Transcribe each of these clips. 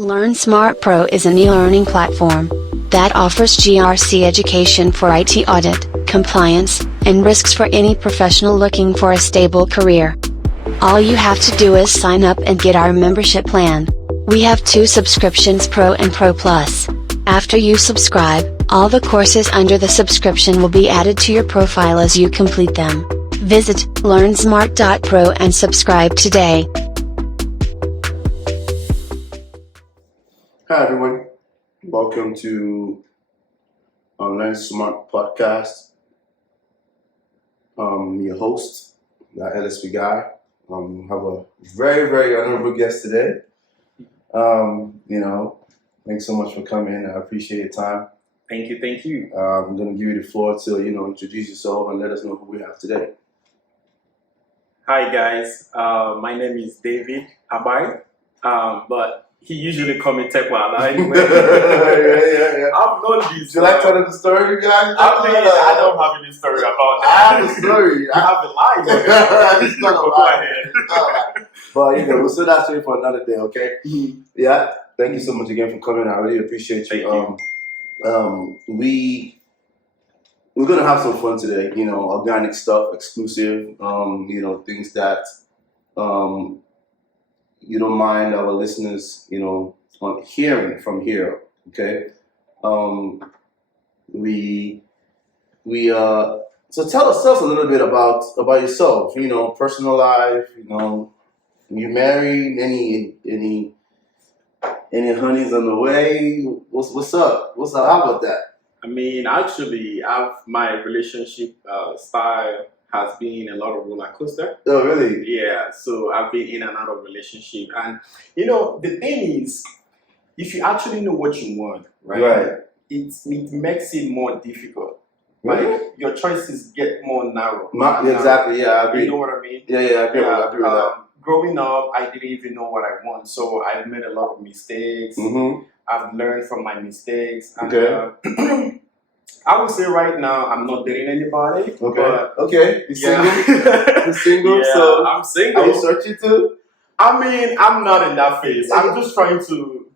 LearnSmart Pro is an e-learning platform that offers GRC education for IT audit, compliance, and risks for any professional looking for a stable career. All you have to do is sign up and get our membership plan. We have 2 subscriptions, Pro and Pro Plus. After you subscribe, all the courses under the subscription will be added to your profile as you complete them. Visit LearnSmart.pro and subscribe today. Hi everyone, welcome to LearnSmartPodcast. Your host, thatLSPguy. Have a very honorable guest today. Thanks so much for coming. I appreciate your time. Thank you. I'm going to give you the floor to introduce yourself and let us know who we have today. Hi guys, my name is David Agbai, but he usually call me Tekwala anyway. yeah. I've known this. You like telling the story, guys? I don't have any story about that. I have a story. I have a lie. It's not a lie. But we'll still that story for another day, okay? Mm-hmm. Yeah. Thank you so much again for coming. I really appreciate you. Thank you. We're gonna have some fun today. Organic stuff, exclusive. Things that you don't mind our listeners, on hearing from here. Okay. So tell us a little bit about yourself. Personal life. You married? Any honeys on the way? What's up? How about that? I mean, actually, my relationship style has been a lot of roller coaster. Oh, really? Yeah, so I've been in and out of relationship. And, the thing is, if you actually know what you want, right? It makes it more difficult. Like, your choices get more narrow. Exactly, yeah, I agree. You know what I mean? Yeah, I agree with that. Growing up, I didn't even know what I want. So I've made a lot of mistakes. Mm-hmm. I've learned from my mistakes. And, Okay. I would say right now I'm not dating anybody. Okay. Okay. You're single? Yeah. You're single? Yeah, so I'm single. Are you searching too? I mean, I'm not in that phase. I'm just trying to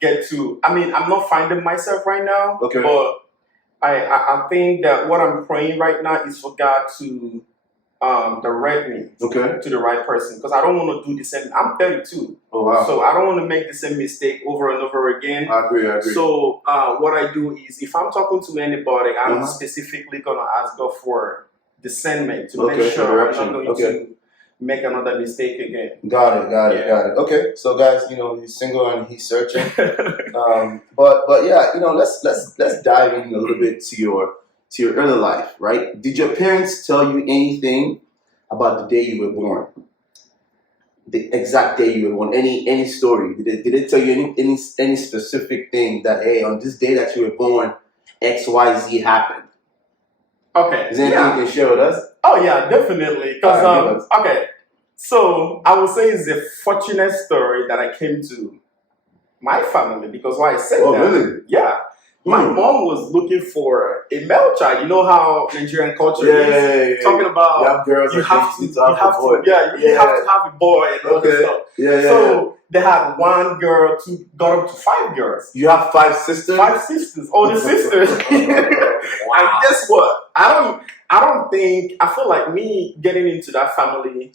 I'm not finding myself right now. Okay. But I think that what I'm praying right now is for God to direct me to the right person. Because I don't want to do the same. I'm 32. Oh, wow. So I don't want to make the same mistake over and over again. I agree. So what I do is, if I'm talking to anybody, I'm specifically going to ask God for discernment to make sure I'm not going to make another mistake again. Got it. Okay, so guys, he's single and he's searching. But yeah, let's dive in a little bit to your early life, right? Did your parents tell you anything about the day you were born? The exact day you were born? Any story? Did they tell you any specific thing that, hey, on this day that you were born, XYZ happened? Okay. Is there anything you can share with us? Oh yeah, definitely. Because so I would say it's a fortunate story that I came to my family, because why I said that? Oh, really? Yeah. My mom was looking for a male child. You know how Nigerian culture is talking about you have to have a boy and all this stuff. So they had one girl, got up to 5 girls. You have 5 sisters? 5 sisters, older sisters. Wow. And guess what? I feel like me getting into that family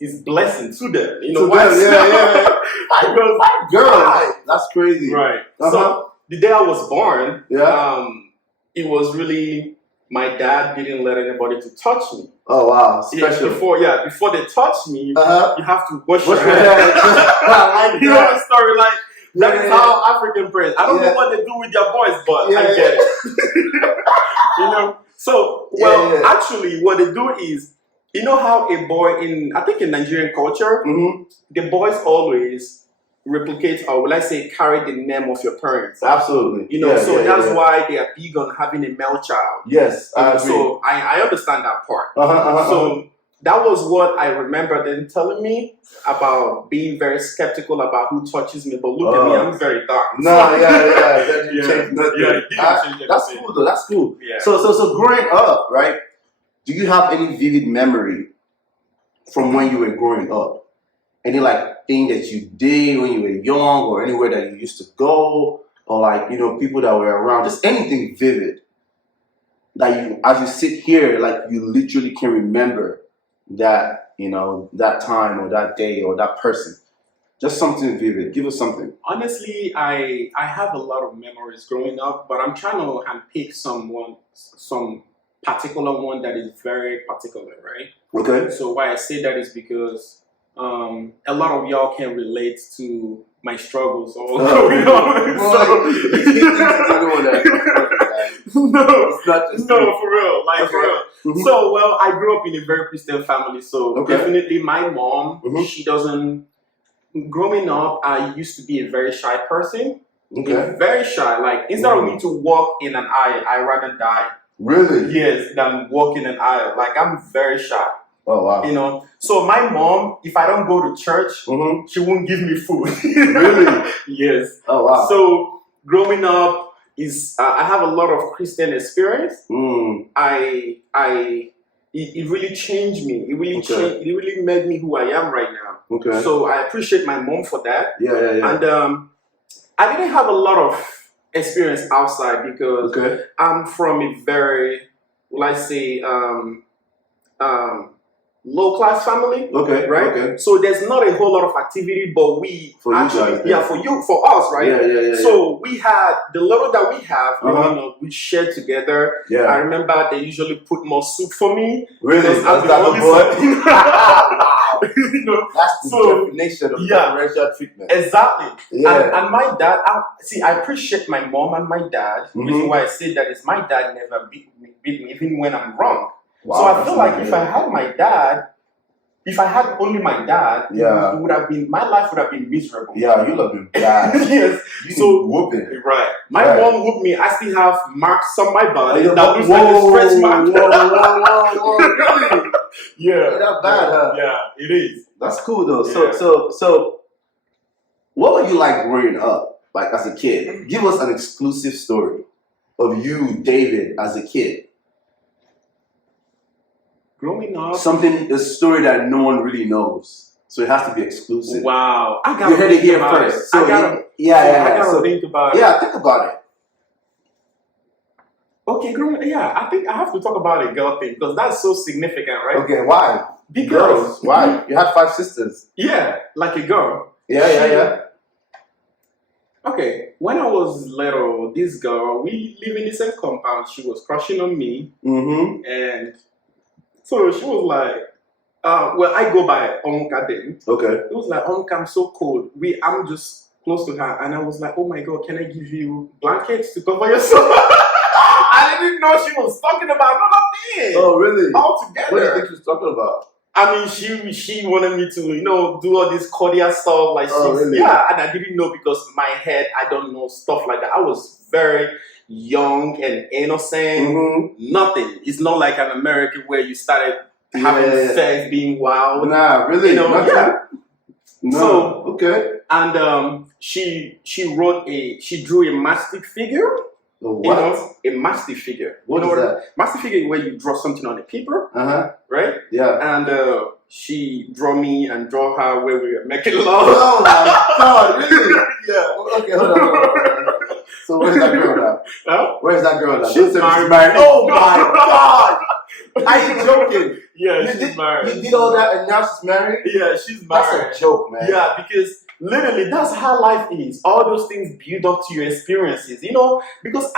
is blessing to them. Yeah. 5 girls. 5 girls. That's crazy. Right. So the day I was born, it was really, my dad didn't let anybody to touch me. Oh wow, special. Before they touch me, you have to wash your hands. I like you know the story, like that is how African parents. I don't know what they do with their boys, but I get it. So actually, what they do is, how a boy in Nigerian culture, the boys always replicate, or will I say carry the name of your parents. Absolutely. That's why they are big on having a male child. Yes, I agree. So I understand that part. So that was what I remember them telling me about being very skeptical about who touches me. But look at me, I'm very dark. That didn't change nothing. That's cool though. That's cool. Yeah. So growing up, right? Do you have any vivid memory from when you were growing up? any like thing that you did when you were young, or anywhere that you used to go, or like, you know, people that were around, just anything vivid that you, as you sit here, like you literally can remember that, you know, that time or that day or that person. Just something vivid. Give us something. Honestly, I have a lot of memories growing up, but I'm trying to handpick some particular one that is very particular, right? Okay. So why I say that is because a lot of y'all can relate to my struggles all going on. No, it's not just for real, like for real. Mm-hmm. So, well, I grew up in a very Christian family, so definitely my mom, she doesn't. Growing up, I used to be a very shy person. Okay. Very shy. Like, instead of me to walk in an aisle, I rather die. Really? Yes, than walk in an aisle. Like, I'm very shy. Oh, wow. You know? So, my mom, if I don't go to church, she won't give me food. Really? Yes. Oh, wow. So, growing up, I have a lot of Christian experience. It really changed me. It really changed. It really made me who I am right now. Okay. So I appreciate my mom for that. Yeah. And I didn't have a lot of experience outside because I'm from a very, let's say, low class family. Okay. Right. Okay. So there's not a whole lot of activity, but we for actually, for us, right? Yeah. So we had the little that we have, you know, we shared together. Yeah. I remember they usually put more soup for me. Really? That's the only boy. Wow. You know, that's the definition of differential treatment. Exactly. Yeah. And my dad, I appreciate my mom and my dad. The reason why I say that is my dad never beat me even when I'm wrong. Wow, so I feel like if I had my dad, if I had only my dad, it would have been, my life would have been miserable. Yeah, you'd have been bad. Yes. So whooping. Right. My mom whooped me. I still have marks on my body that looks like a stretch mark. Whoa. Really? Yeah. Not bad, huh? Yeah, it is. That's cool though. Yeah. So what were you like growing up, like as a kid? Give us an exclusive story of you, David, as a kid. Growing up, a story that no one really knows, so it has to be exclusive. Wow, I got. You heard it here first. So I gotta think about it. Yeah, think about it. Okay, I think I have to talk about a girl thing because that's so significant, right? Okay, why? Because why? You had 5 sisters. Yeah, like a girl. Yeah. Okay, when I was little, this girl, we live in the same compound. She was crushing on me, and. So she was like, I go by Onka then. Okay. It was like, Onka, I'm so cold. I'm just close to her. And I was like, oh my God, can I give you blankets to cover yourself? I didn't know she was talking about another thing. Oh, really? Altogether. What do you think she was talking about? I mean, she wanted me to, do all this cordial stuff. Like, really? Yeah, and I didn't know because my head, I don't know stuff like that. I was very young and innocent, nothing. It's not like an American where you started having sex, being wild. Nah, really? No. So, okay. And she drew a mastic figure. What? A mastic figure. What is that? Mastic figure where you draw something on a paper, right? Yeah. And she draw me and draw her where we were making love. Oh my God, really? Yeah. Okay, hold on. So where's that girl now? Huh? Where's that girl now? She's married. Oh my God! Are you joking? Yeah, she's married. You did all that and now she's married? Yeah, she's married. That's a joke, man. Yeah, because literally that's how life is. All those things build up to your experiences, because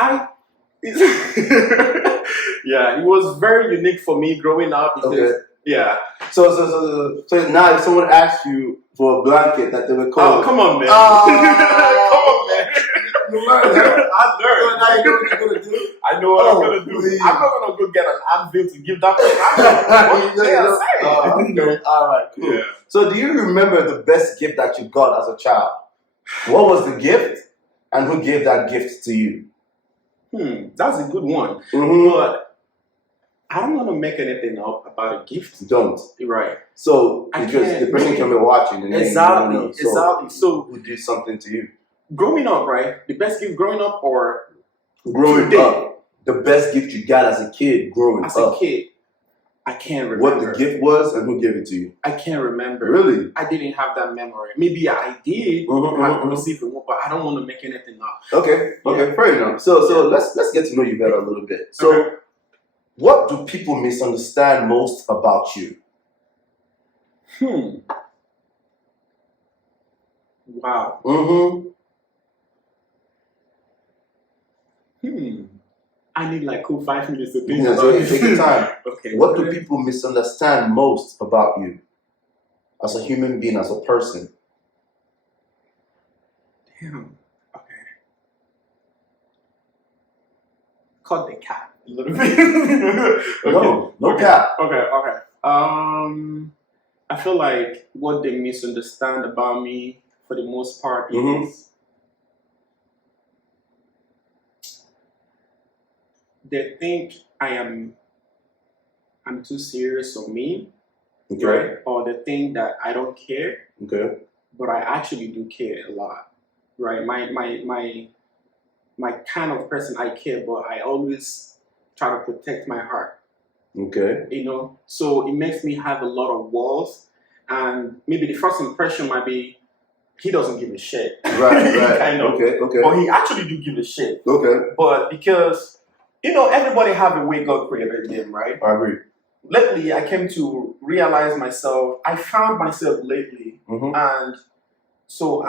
yeah, it was very unique for me growing up because, yeah. So now if someone asks you for a blanket that they would call. Oh, come on, man. Come on, man. You learned, huh? I learned. So now you know what you're going to do? I know what I'm going to do. Please. I'm not going to go get an anvil to give that person. Okay. All right, cool. Yeah. So do you remember the best gift that you got as a child? What was the gift and who gave that gift to you? That's a good one. But I don't want to make anything up about a gift. Don't. Right. So because the person can be watching and exactly. So who did something to you? Growing up, right? The best gift growing up or growing up. The best gift you got as a kid growing up. As a kid. I can't remember what the gift was and who gave it to you. I can't remember. Really? I didn't have that memory. Maybe I did have received it, but I don't want to make anything up. Okay, fair enough. So let's get to know you better a little bit. So, what do people misunderstand most about you? Wow. I need like 5 minutes to think about it. Take your time. Okay. What do people misunderstand most about you as a human being, as a person? Damn. Okay. Cut the cap a little bit. No cap. Okay. I feel like what they misunderstand about me for the most part is they think I'm too serious or mean, right? Or they think that I don't care, but I actually do care a lot, right? My kind of person, I care, but I always try to protect my heart. You know, so it makes me have a lot of walls, and maybe the first impression might be he doesn't give a shit, right? kind of. But he actually do give a shit, but because everybody have a way God created them, right? I agree. Lately, I came to realize myself. I found myself lately, and so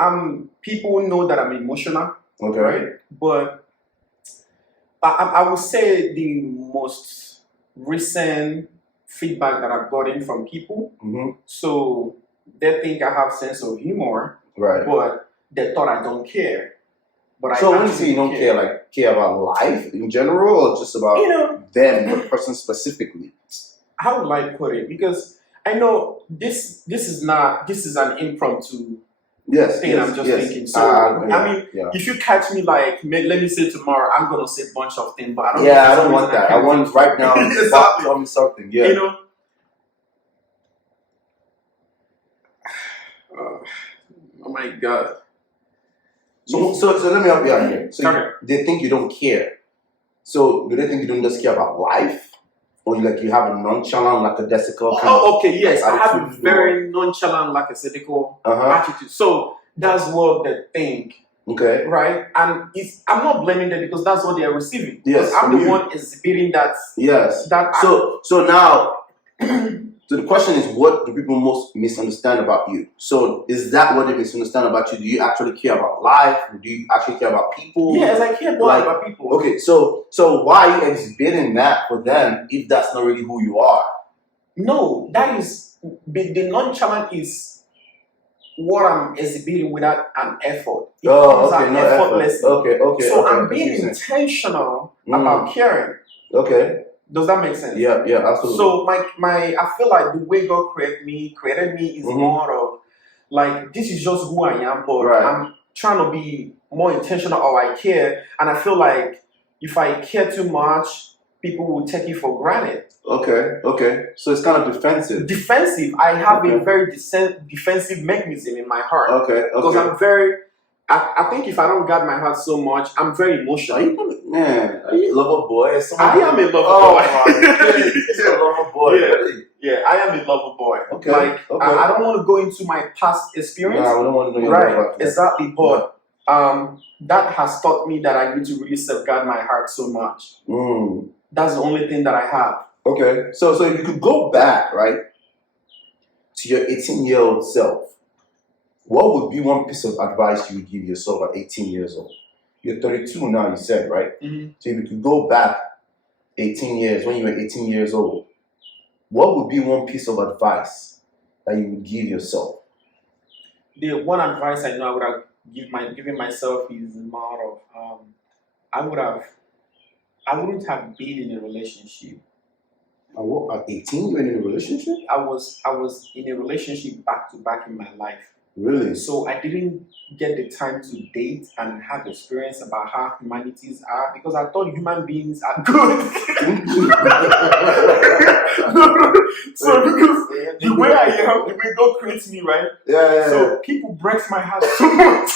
people know that I'm emotional, right? But I would say the most recent feedback that I've gotten from people, so they think I have sense of humor, right? But they thought I don't care. But so when you say you don't care, like care about life in general, or just about them, the person specifically? How would I put it? Because I know this is an impromptu thing. I'm just thinking. So I mean, if you catch me like, let me say tomorrow, I'm gonna say a bunch of things, but I don't. I don't want that. I want right now. Exactly. Tell me something. Yeah. Oh my God. So let me help you out here. So they think you don't care. So do they think you don't just care about life? Or you have a nonchalant, lackadaisical kind of yes. I have a very nonchalant, lackadaisical attitude. So that's what they think. Right? And I'm not blaming them because that's what they are receiving. Yes. I'm the one exhibiting that. Yes. So now so the question is, what do people most misunderstand about you? So is that what they misunderstand about you? Do you actually care about life? Do you actually care about people? Yes, I care about people. Okay, so why are you exhibiting that for them if that's not really who you are? No, that is the nonchalant is what I'm exhibiting without an effort. It comes out effortlessly. Okay. So I'm being intentional about caring. Does that make sense? Yeah, absolutely. So I feel like the way God created me is more of like, this is just who I am, but I'm trying to be more intentional or I care. And I feel like if I care too much, people will take it for granted. Okay. So it's kind of defensive. I have a very defensive mechanism in my heart. Because I'm very... I think if I don't guard my heart so much, I'm very emotional. Are you a lover boy? I am a lover boy. You're a lover boy. Yeah, I am a lover boy. I don't want to go into my past experience. No, I don't want to know your life. Exactly. But that has taught me that I need to really safeguard my heart so much. That's the only thing that I have. Okay. So if you could go back, right, to your 18-year-old self, what would be one piece of advice you would give yourself at 18 years old? You're 32 now, you said, right? So if you could go back 18 years, when you were 18 years old, what would be one piece of advice that you would give yourself? The one advice I know I would have given myself is more of, I wouldn't have been in a relationship. At 18, you were in a relationship? I was in a relationship back to back in my life. Really? So I didn't get the time to date and have experience about how humanities are because I thought human beings are good. So because the way I am, the way God creates me, right? Yeah. So people breaks my heart so much.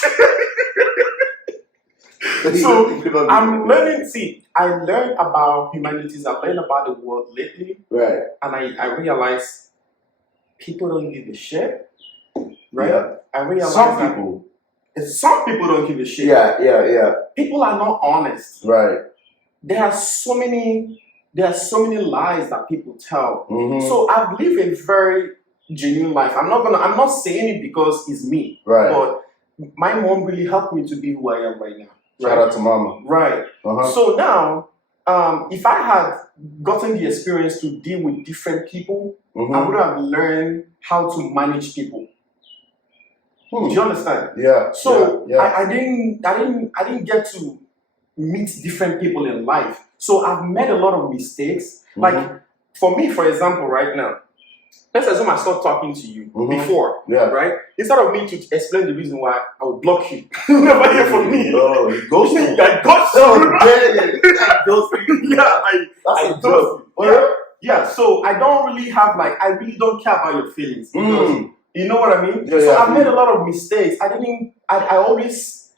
So I'm learning. See, I learned about humanities. I've learned about the world lately, right? And I realized people don't give a shit, right? Yeah. I realized some people don't give a shit. Yeah. People are not honest, right? There are so many lies that people tell. Mm-hmm. So I've lived a very genuine life. I'm not saying it because it's me, right? But my mom really helped me to be who I am right now. Shout out to mama. Right. Uh-huh. So now, if I had gotten the experience to deal with different people, mm-hmm. I would have learned how to manage people. Do you understand? Yeah. So yeah. I didn't get to meet different people in life. So I've made a lot of mistakes. Mm-hmm. Like for me, for example, right now, let's assume I stopped talking to you before, right? Instead of me to explain the reason why, I would block you. You never hear from me. Oh, you ghost me. I ghost you. I ghost you. Yeah, so I don't really have I really don't care about your feelings. Because, you know what I mean? So I've made a lot of mistakes. I always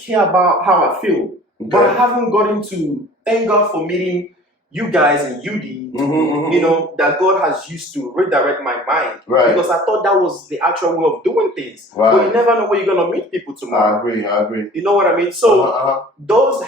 care about how I feel. Okay. But I haven't gotten to thank God for meeting you guys in UD, you know, that God has used to redirect my mind. Right. Because I thought that was the actual way of doing things. Right. But you never know where you're going to meet people tomorrow. I agree. You know what I mean? So those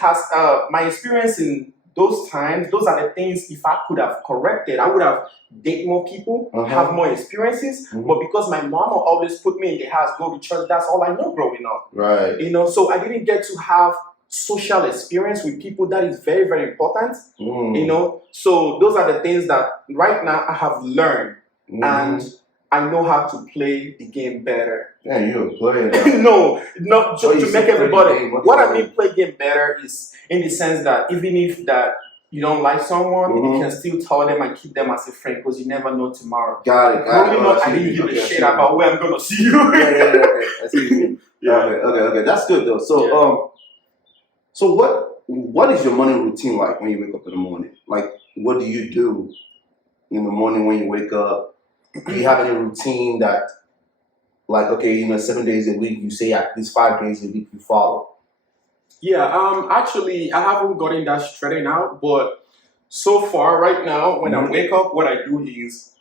my experience in those times, those are the things, if I could have corrected, I would have dated more people, have more experiences. But because my mama always put me in the house, go to church, that's all I know growing up. Right. You know, so I didn't get to have social experience with people. That is very, very important. You know, so those are the things that right now I have learned, and I know how to play the game better. Yeah, you're a player. No, not just to make everybody. What I mean play game better is in the sense that even if that you don't like someone, you can still tell them and keep them as a friend because you never know tomorrow. Got it. I didn't give a shit about where I'm gonna see you. Okay. I see you. Okay. That's good though. So So what is your morning routine like when you wake up in the morning? Like, what do you do in the morning when you wake up? Do you have any routine that, like, okay, you know, 7 days a week, you say at least 5 days a week you follow? Yeah, actually, I haven't gotten that straightened out, but so far right now, when I wake up, what I do is,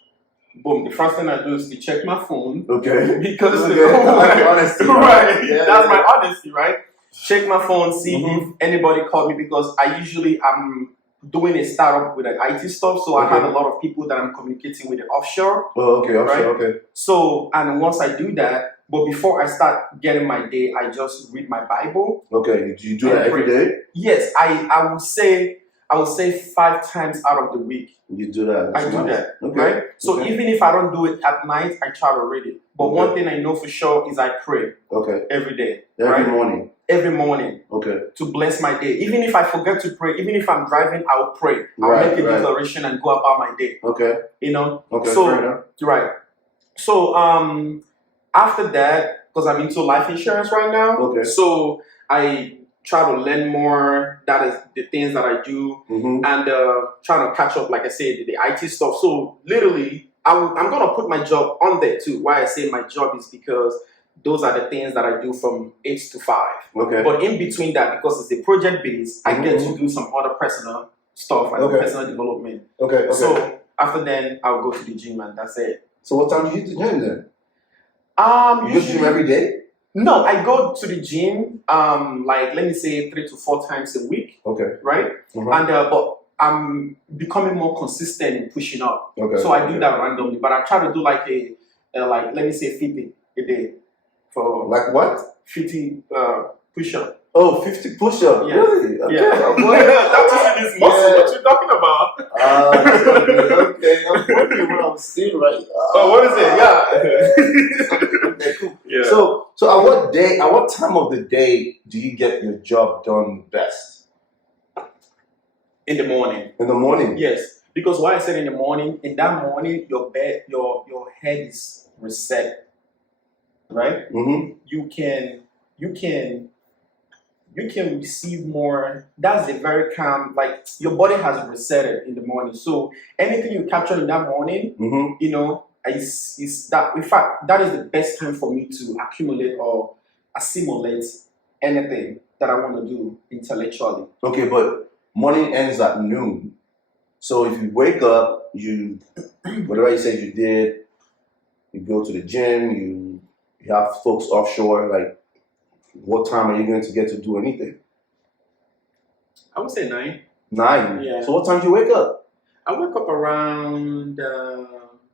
boom, the first thing I do is to check my phone. Okay. Because honesty. Right. Yeah, that's my honesty, right? Check my phone, see if anybody called me, because I'm doing a startup with IT stuff, so I have a lot of people that I'm communicating with offshore. Oh, okay, offshore, right? Okay. So, and once I do that, but before I start getting my day, I just read my Bible. Okay, do you do that every day? Yes, I would say 5 times out of the week. You do that? I do that, right? So even if I don't do it at night, I try to read it. But one thing I know for sure is I pray. Okay. Every day. Every morning. Every morning. Okay. To bless my day. Even if I forget to pray, even if I'm driving, I will pray. I'll make a declaration and go about my day. Okay. You know? Okay. So, right. So after that, because I'm into life insurance right now. Okay. So I try to learn more. That is the things that I do. And trying to catch up, like I said, the IT stuff. So literally, I'm going to put my job on there too. Why I say my job is because those are the things that I do from 8 to 5. Okay. But in between that, because it's a project base, I get to do some other personal stuff, like personal development. Okay. So after then, I'll go to the gym and that's it. So what time do you hit the gym then? You go to the gym every day? No, I go to the gym, like let me say 3 to 4 times a week. Okay. Right? And but I'm becoming more consistent in pushing up. Okay. So I do that randomly, but I try to do like let me say 50 a day. For like what? 50 push-up. Oh, 50 push-up. Yeah. Really? Okay. Yeah. That's this muscle. Yeah. What you talking about? Okay. I'm wondering what I'm seeing right now. Oh, what is it? Yeah. Okay, cool. Yeah. So at what time of the day do you get your job done best? In the morning. In the morning? Yes. Because why I said in the morning, in that morning, your head is reset. Right? You can receive more. That's a very calm, like your body has resetted in the morning. So anything you capture in that morning, you know, is that, in fact, that is the best time for me to accumulate or assimilate anything. that I want to do intellectually. Okay, but morning ends at noon. So if you wake up, you whatever you said you did, you go to the gym, you have folks offshore. Like, what time are you going to get to do anything? I would say 9. 9. Yeah. So what time do you wake up? I wake up around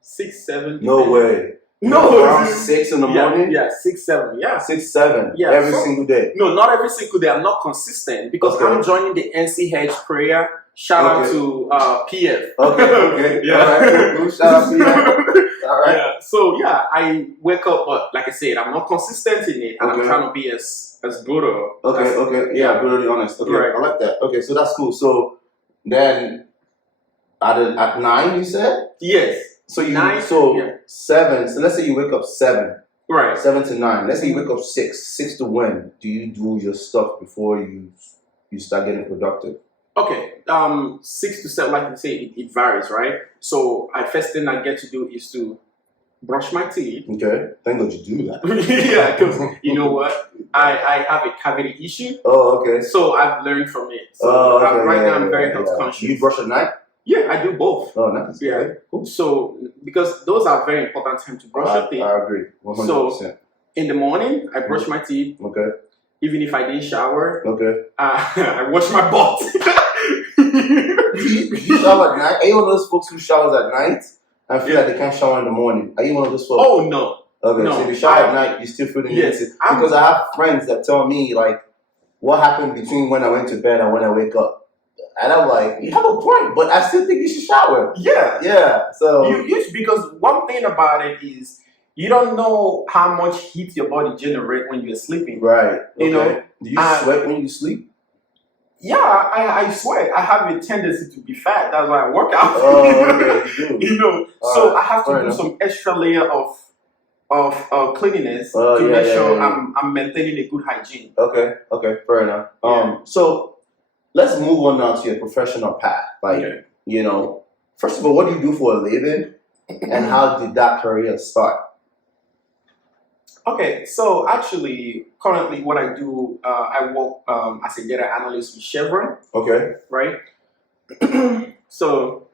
6, 7. No way. No, around 6 in the morning. Yeah, 6, 7. Yeah, 6, 7. Yeah, every single day. No, not every single day. I'm not consistent because I'm joining the NCH prayer. Shout out to PF. Okay. Yeah. All right. Cool. Shout out PF. All right. Yeah. So yeah, I wake up, but like I said, I'm not consistent in it, and I'm trying to be as brutal. Okay. Yeah, brutally honest. Okay, right. I like that. Okay, so that's cool. So then, at 9, you said? Yes. So 9. 7. So let's say you wake up 7. Right. 7 to 9. Let's say you wake up 6. 6 to when? Do you do your stuff before you start getting productive? Okay. 6 to 7, like you say, it varies, right? So first thing I get to do is to brush my teeth. Okay. Thank God you do that. Yeah, because you know what? I have a cavity issue. Oh, okay. So I've learned from it. So right now I'm very health conscious. Do you brush at night? Yeah, I do both. Oh, nice. Yeah. Okay. Cool. So because those are very important time to brush your teeth. I agree. 100%. So in the morning, I brush my teeth. Okay. Even if I didn't shower. Okay. I wash my butt. You shower at night? Are you one of those folks who showers at night and feel like they can't shower in the morning? Are you one of those folks? Oh, no. Okay, no, so if you shower at night, you still feel the need to. I'm- Because I have friends that tell me, like, what happened between when I went to bed and when I wake up. And I'm like, you have a point, but I still think you should shower. Yeah. Yeah, so. Because one thing about it is you don't know how much heat your body generates when you're sleeping. Right. Okay. You know? Do you sweat when you sleep? Yeah, I sweat. I have a tendency to be fat. That's why I work out. Oh, okay, you do. You know, so I have to do some extra layer of cleanliness to make sure I'm maintaining a good hygiene. Okay, fair enough. So let's move on now to your professional path. Like, you know, first of all, what do you do for a living, and how did that career start? Okay, so actually, currently what I do, I work as a data analyst with Chevron. Okay. Right? So,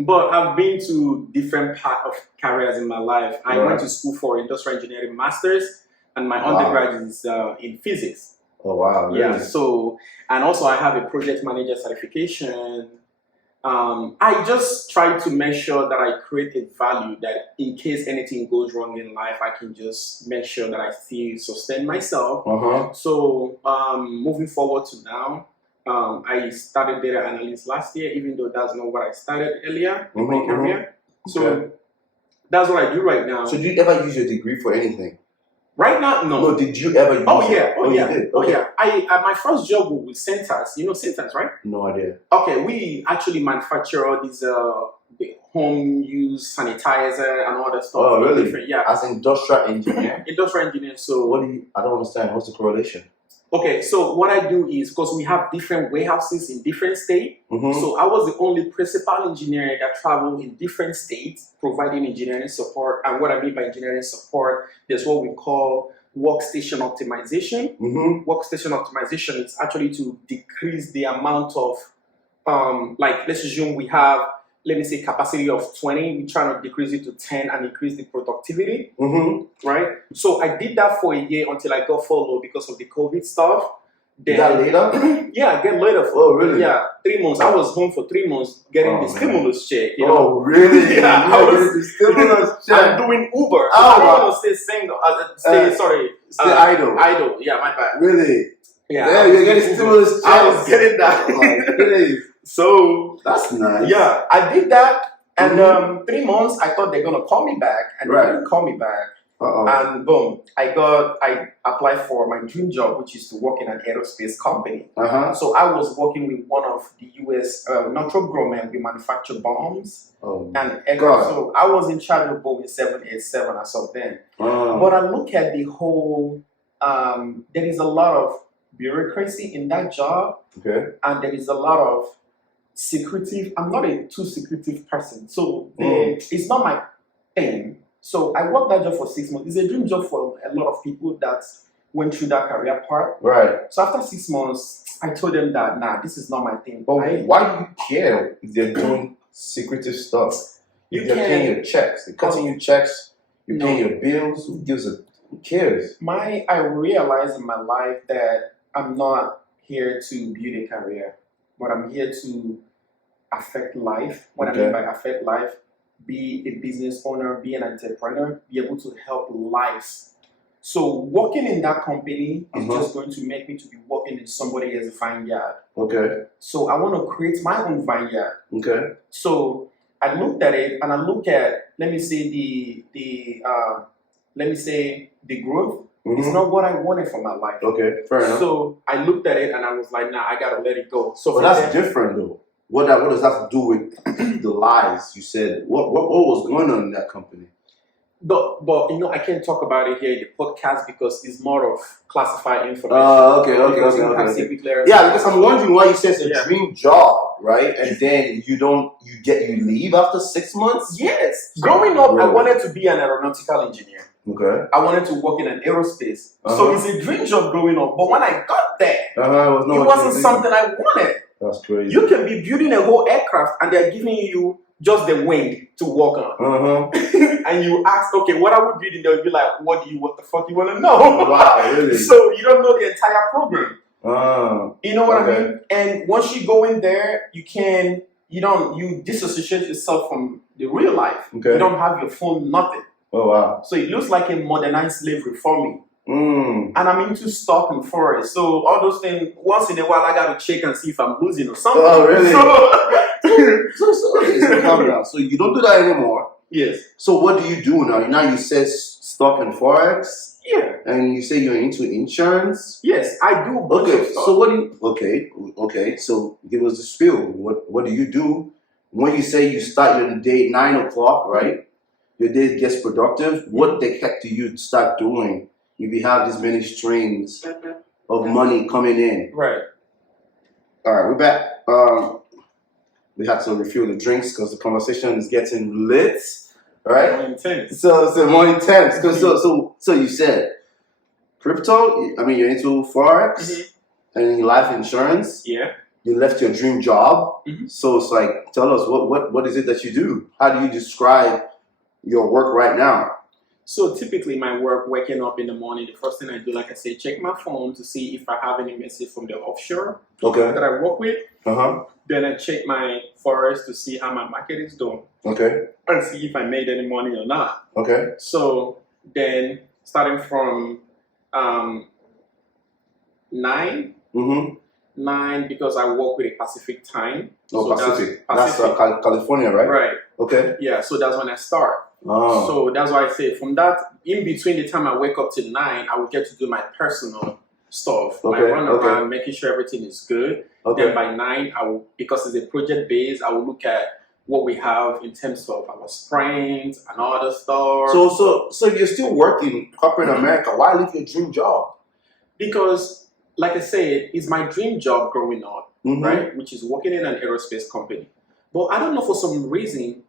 but I've been to different part of careers in my life. I went to school for industrial engineering masters, and my undergrad is in physics. Oh, wow. Really? Yeah, so, and also I have a project manager certification. I just try to make sure that I create a value that in case anything goes wrong in life, I can just make sure that I still sustain myself. So moving forward to now, I started data analyst last year, even though that's not what I started earlier in my career. So that's what I do right now. So did you ever use your degree for anything? Right now, no. No, did you ever use it? You did? Okay. Yeah. My first job was with Centers. You know Centers, right? No idea. Okay, we actually manufacture all these the home use sanitizer and all that stuff. Oh, really? Yeah. As industrial engineer? Industrial engineer. So I don't understand. What's the correlation? Okay, so what I do is, because we have different warehouses in different states, so I was the only principal engineer that traveled in different states providing engineering support. And what I mean by engineering support, there's what we call workstation optimization. Workstation optimization is actually to decrease the amount of, like, let's assume we have, let me say, capacity of 20, we're trying to decrease it to 10 and increase the productivity, right? So I did that for a year until I got furloughed because of the COVID stuff. Then, you got laid up? Yeah, I get laid off. Oh, really? Yeah, 3 months. I was home for 3 months getting the stimulus check. You know? Oh, really? Yeah, I was the stimulus check. I'm doing Uber. Oh, I don't want to stay single. Stay idle. Idle. Yeah, my bad. Really? Yeah, you're getting stimulus check. I was getting that. So that's nice. Yeah, I did that, and 3 months I thought they're gonna call me back, and they didn't call me back. And boom, I applied for my dream job, which is to work in an aerospace company. So I was working with one of the U.S. Northrop Grumman. We manufacture bombs and aircraft. So I was in charge of Boeing 787 as of then. But I look at the whole. There is a lot of bureaucracy in that job, and there is a lot of secretive. I'm not a too secretive person, so it's not my thing. So I worked that job for 6 months. It's a dream job for a lot of people that went through that career part. Right. So after 6 months, I told them that, nah, this is not my thing. But why do you care if they're doing secretive stuff? If they're paying your checks, they're cutting your checks, you're paying your bills, who cares? I realized in my life that I'm not here to build a career, but I'm here to affect life. What I mean by affect life, be a business owner, be an entrepreneur, be able to help lives. So working in that company is just going to make me to be working in somebody else's vineyard. Okay. So I want to create my own vineyard. Okay. So I looked at it and I looked at, let me say the growth. It's not what I wanted for my life. Okay, fair enough. So I looked at it and I was like, nah, I gotta let it go. So but that's different though. What does that do with the lies you said? What was going on in that company? But I can't talk about it here in the podcast because it's more of classified information. Okay. Yeah, because I'm wondering why you said it's a dream job, right? And then you leave after 6 months? Yes. Growing up, I wanted to be an aeronautical engineer. Okay. I wanted to work in an aerospace. So it's a dream job growing up. But when I got there, it wasn't something I wanted. That's crazy. You can be building a whole aircraft and they're giving you just the wing to walk on. And you ask, okay, what are we building? They'll be like, what the fuck you want to know? Wow, really? So you don't know the entire program. You know what I mean? And once you go in there, you disassociate yourself from the real life. Okay. You don't have your phone, nothing. Oh, wow. So it looks like a modernized slavery for me. And I'm into stock and forest. So all those things, once in a while, I got to check and see if I'm losing or something. Oh, really? So calm down. So you don't do that anymore? Yes. So what do you do now? Now you said stock and forex? Yeah. And you say you're into insurance? Yes, I do. Okay, so what do you... Okay. So give us the spiel. What do you do? When you say you start your day at 9 o'clock, right? Your day gets productive. What the heck do you start doing if you have this many streams of money coming in? Right. All right, we're back. We had to refill the drinks because the conversation is getting lit, right? More intense. So more intense. So you said crypto. I mean, you're into forex and life insurance. Yeah. You left your dream job. So it's like, tell us what is it that you do? How do you describe your work right now? So typically my work, waking up in the morning, the first thing I do, like I say, check my phone to see if I have any message from the offshore that I work with. Then I check my forex to see how my market is doing. Okay. And see if I made any money or not. Okay. So then starting from 9, 9 because I work with a Pacific time. Oh, so Pacific. That's California, right? Right. Okay. Yeah, so that's when I start. Oh. So that's why I say from that, in between the time I wake up till 9, I will get to do my personal stuff. Okay. My run around, making sure everything is good. Okay. Then by 9, I will, because it's a project base, I will look at what we have in terms of our sprints and all the stuff. So you're still working corporate America. Why leave your dream job? Because, like I said, it's my dream job growing up, right? Which is working in an aerospace company. But I don't know, for some reason,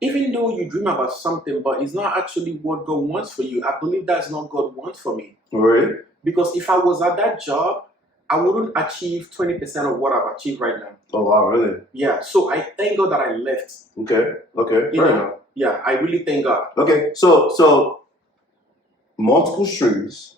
even though you dream about something, but it's not actually what God wants for you, I believe that's not God wants for me. Really? Because if I was at that job, I wouldn't achieve 20% of what I've achieved right now. Oh, wow, really? Yeah, so I thank God that I left. Okay, fair enough. Yeah, I really thank God. Okay, so multiple streams.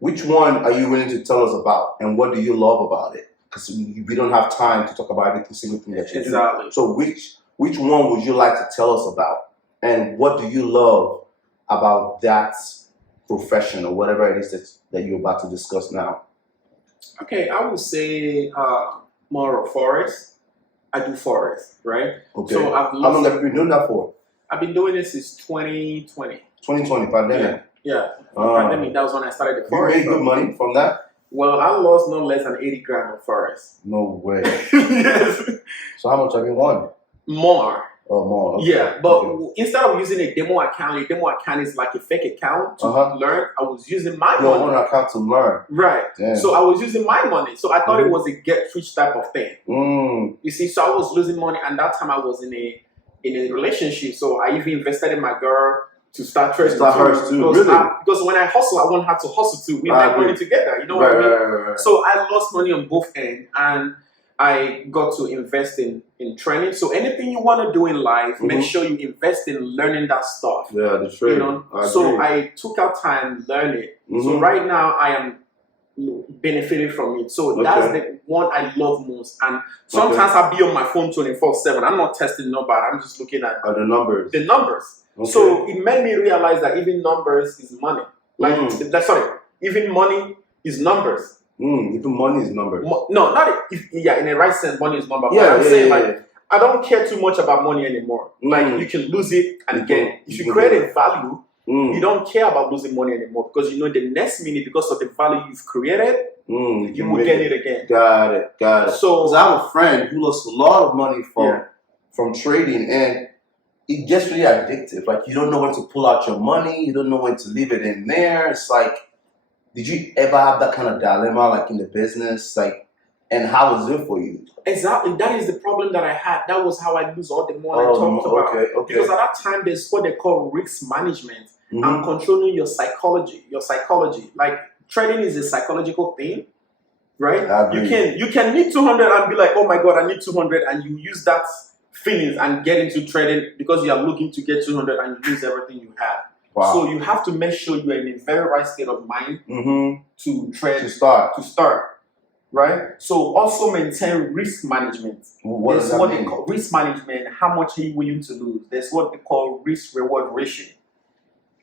Which one are you willing to tell us about, and what do you love about it? Because we don't have time to talk about every single thing that you do. Exactly. So which one would you like to tell us about, and what do you love about that profession or whatever it is that you're about to discuss now? Okay, I would say more of forest. I do forest, right? Okay. So how long have you been doing that for? I've been doing this since 2020. 2020, pandemic. Yeah. Pandemic. That was when I started the forest. You made good money from that? Well, I lost no less than 80 grand on forest. No way. Yes. So how much have you won? More. Oh, more. Okay. Yeah, but instead of using a demo account is like a fake account to learn. I was using my money. Your own account to learn. Right. Damn. So I was using my money. So I thought it was a get-rich type of thing. You see, so I was losing money, and that time I was in a relationship. So I even invested in my girl to start trading. Start hers too, because, really? Because when I hustle, I want her to hustle too. We make money together, you know what I mean? Right. So I lost money on both ends, and I got to invest in training. So anything you want to do in life, make sure you invest in learning that stuff. Yeah, that's true. You know? I took out time, learn it. So right now I am benefiting from it. So that's the one I love most. And sometimes I'll be on my phone 24/7. I'm not testing nobody. I'm just looking at the numbers. The numbers. So it made me realize that even numbers is money. Like even money is numbers. Even money is numbers. No, not in a right sense, money is number. But I'm saying I don't care too much about money anymore. Like you can lose it and gain it. If you create a value, you don't care about losing money anymore, because you know the next minute, because of the value you've created, you will get it again. Got it. So I have a friend who lost a lot of money from trading, and it gets really addictive. Like you don't know when to pull out your money, you don't know when to leave it in there. It's like, did you ever have that kind of dilemma, like in the business, like, and how was it for you? Exactly, that is the problem that I had. That was how I lose all the money I talked about. Okay. Because at that time, there's what they call risk management and controlling your psychology. Like trading is a psychological thing, right? You can need 200 and be like, oh my God, I need 200, and you use that feelings and get into trading because you are looking to get 200 and you lose everything you have. Wow. So you have to make sure you are in a very right state of mind to trade, to start. Right? So also maintain risk management. There's what they call risk management. How much are you willing to lose? There's what they call risk reward ratio.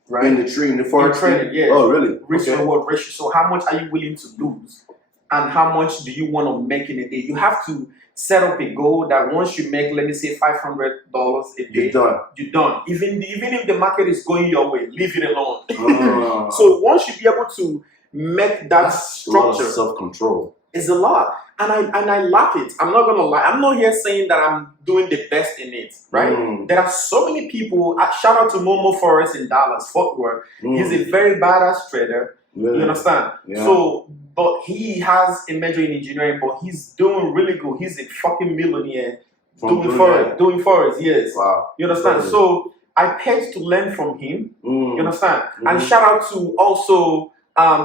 Right? In the forex trading, yes. Oh, really? Risk reward ratio. So how much are you willing to lose? And how much do you want to make in a day? You have to set up a goal that once you make, let me say, $500 a day, you're done. Even if the market is going your way, leave it alone. So once you be able to make that structure, self-control. It's a lot, and I lack it. I'm not gonna lie. I'm not here saying that I'm doing the best in it, right? There are so many people. Shout out to Momo Forrest in Dallas, Fort Worth. He's a very badass trader. Really? You understand? Yeah. So, but he has a major in engineering, but he's doing really good. He's a fucking millionaire doing forex. Yes. Wow. You understand? Really? So I paid to learn from him. You understand? And shout out to also.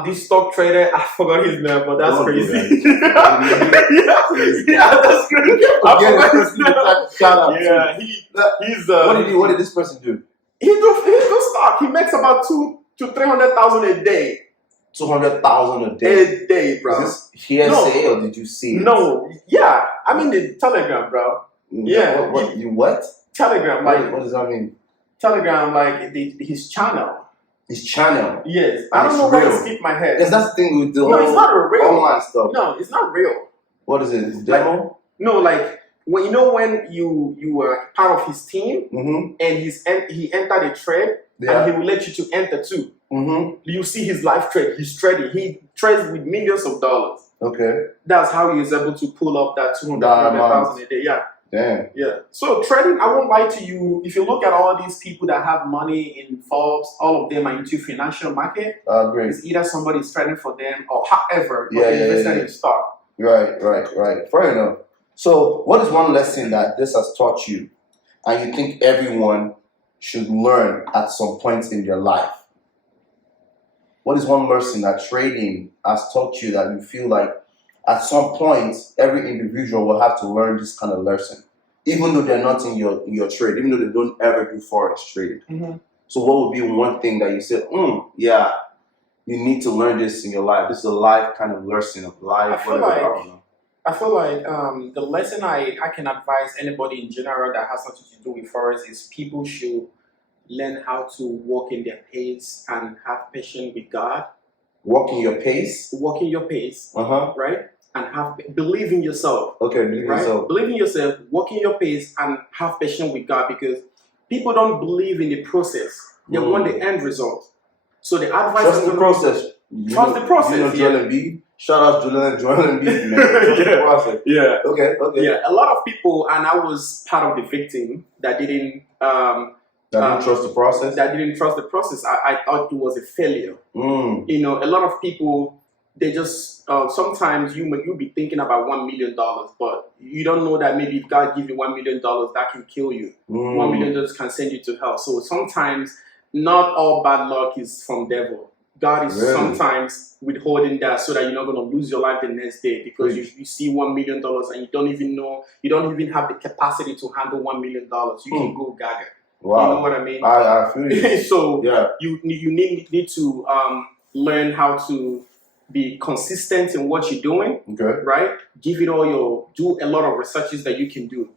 This stock trader, I forgot his name, but that's crazy. That's good. I forgot his name. Shout out. Yeah, he's. What did this person do? He do stock. He makes about $200,000 to $300,000 a day. 200,000 a day. A day, bro. Is this hearsay or did you see it? No. Yeah, I mean the Telegram, bro. Yeah. What? Telegram, like. What does that mean? Telegram, like his channel. His channel. Yes. I don't know why it skipped my head. Because that's the thing with the whole it's not real. online stuff. No, it's not real. What is it? It's demo? No, like when you were part of his team and he entered a trade and he will let you to enter too. You see his live trade. He's trading. He trades with millions of dollars. Okay. That's how he is able to pull up that 200,000 a day. Yeah. Damn. Yeah. So trading, I won't lie to you. If you look at all these people that have money in Forbes, all of them are into financial market. Great. It's either somebody's trading for them or however, investing in stock. Right. Fair enough. So, what is one lesson that this has taught you, and you think everyone should learn at some point in their life? What is one lesson that trading has taught you that you feel like at some point, every individual will have to learn this kind of lesson, even though they're not in your trade, even though they don't ever do forex trading. So what would be one thing that you said, you need to learn this in your life? This is a life kind of lesson of life. I feel like the lesson I can advise anybody in general that has something to do with forex is people should learn how to walk in their pace and have patience with God. Walk in your pace? Walk in your pace, right? And believe in yourself. Okay, believe in yourself. Believe in yourself, walk in your pace, and have patience with God, because people don't believe in the process. They want the end result. So the advice Trust the process. Trust the process. Joel Embiid. Shout out to Joel Embiid, man. Trust the process. Yeah. Okay. Yeah, a lot of people, and I was part of the victim that didn't trust the process. That didn't trust the process. I thought it was a failure. You know, a lot of people, they just sometimes you be thinking about $1 million, but you don't know that maybe if God gives you $1 million, that can kill you. $1 million can send you to hell. So sometimes not all bad luck is from devil. God is Really? sometimes withholding that so that you're not going to lose your life the next day because you see $1 million and you don't even have the capacity to handle $1 million. You can go gaga. Wow. You know what I mean? I feel you. So yeah. you need to learn how to be consistent in what you're doing. Okay. Right? Do a lot of researches that you can do.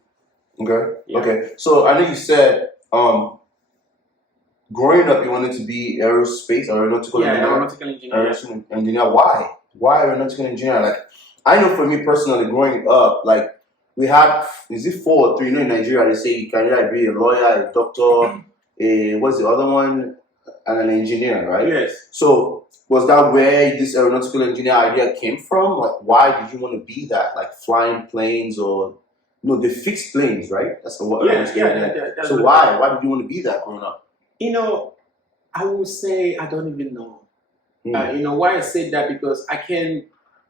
Okay. Yeah. Okay. So I know you said growing up you wanted to be aerospace or aeronautical engineer. Aeronautical engineer. Aeronautical engineer. Why? Why aeronautical engineer? Like I know for me personally, growing up, like we had, is it 4 or 3? You know, in Nigeria they say you can either be a lawyer, a doctor, what's the other one, and an engineer, right? Yes. So was that where this aeronautical engineer idea came from? Like, why did you want to be that? Like flying planes or they fixed planes, right? That's what. That's so why did you want to be that growing up? I would say I don't even know. Why I say that because I can't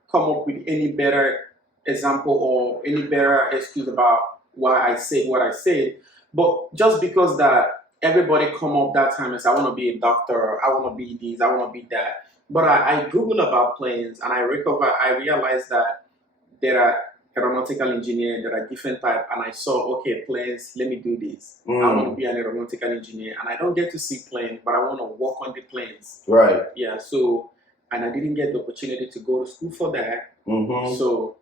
come up with any better example or any better excuse about why I said what I said. But just because that everybody come up that time and say, I want to be a doctor, I want to be this, I want to be that. But I Googled about planes and I realized that there are aeronautical engineer, there are different types, and I saw, okay, planes, let me do this. I want to be an aeronautical engineer, and I don't get to see planes, but I want to work on the planes. Right. Yeah, so, and I didn't get the opportunity to go to school for that. So,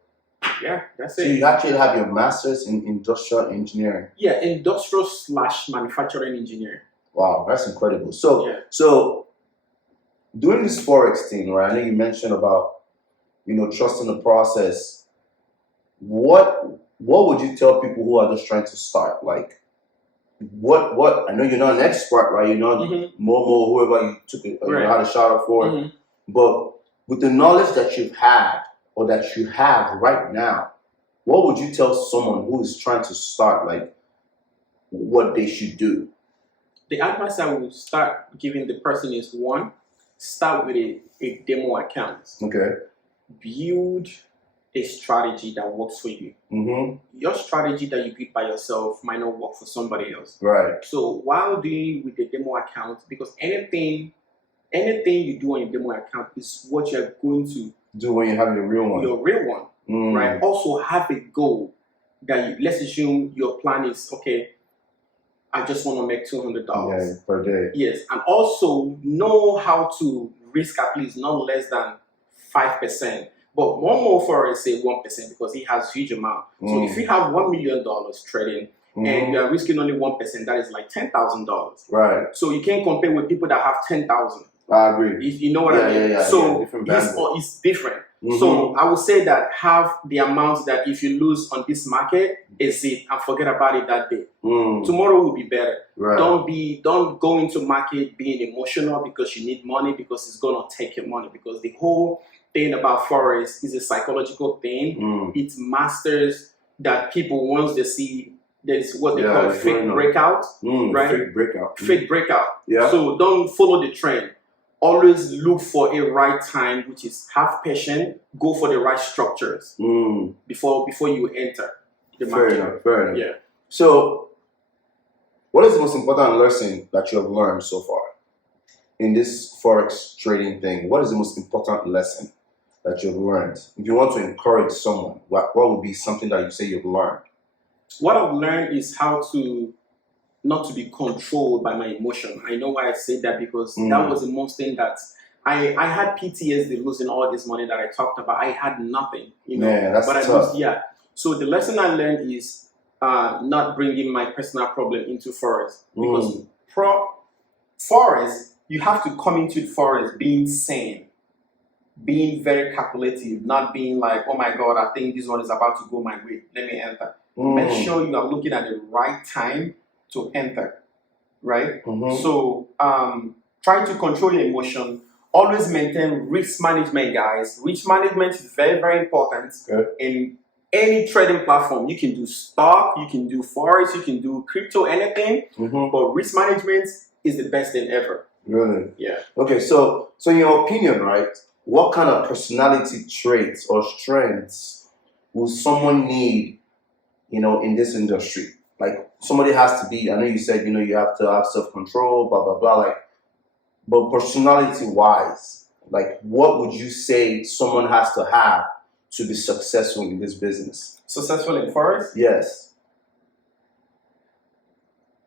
yeah, that's it. So you actually have your master's in industrial engineering? Yeah, industrial/manufacturing engineering. Wow, that's incredible. So doing this Forex thing, right, I know you mentioned about, trusting the process. What would you tell people who are just trying to start? Like, what? I know you're not an expert, right? You're not Momo, whoever you took it, had a shout out for. But with the knowledge that you've had or that you have right now, what would you tell someone who is trying to start? Like, what they should do? The advice I would start giving the person is one: start with a demo account. Okay. Build a strategy that works for you. Your strategy that you build by yourself might not work for somebody else. Right. So while doing with the demo account, because anything you do on your demo account is what you're going to do when you have your real one. Your real one, right? Also have a goal that let's assume your plan is, okay, I just want to make $200 per day. Yes, and also know how to risk at least not less than 5%. But Momo for us say 1% because he has huge amount. So if you have $1 million trading and you are risking only 1%, that is like $10,000. Right. So you can't compare with people that have 10,000. I agree. You know what I mean? Yeah, so it's different. So I would say that have the amount that if you lose on this market, is it and forget about it that day. Tomorrow will be better. Right. Don't go into market being emotional because you need money because it's gonna take your money because the whole thing about Forex is a psychological thing. It masters that people once they see there's what they call fake breakout, right? Fake breakout. Fake breakout. Yeah. So don't follow the trend. Always look for a right time, which is have patience. Go for the right structures before you enter the market. Fair enough. Yeah. So, what is the most important lesson that you have learned so far in this Forex trading thing? What is the most important lesson that you've learned? If you want to encourage someone, what would be something that you say you've learned? What I've learned is how to not to be controlled by my emotion. I know why I say that because that was the most thing that I had PTSD losing all this money that I talked about. I had nothing, Yeah, that's tough. So the lesson I learned is not bringing my personal problem into Forex because Forex, you have to come into Forex being sane, being very calculative, not being like, oh my God, I think this one is about to go my way. Let me enter. Make sure you are looking at the right time to enter, right? So try to control your emotion. Always maintain risk management, guys. Risk management is very, very important in any trading platform. You can do stock, you can do forex, you can do crypto, anything. But risk management is the best thing ever. Really? Yeah. Okay, so in your opinion, right, what kind of personality traits or strengths will someone need, in this industry? like somebody has to be. I know you said you have to have self-control, blah blah blah. Like, but personality-wise, like, what would you say someone has to have to be successful in this business? Successful in forest? Yes.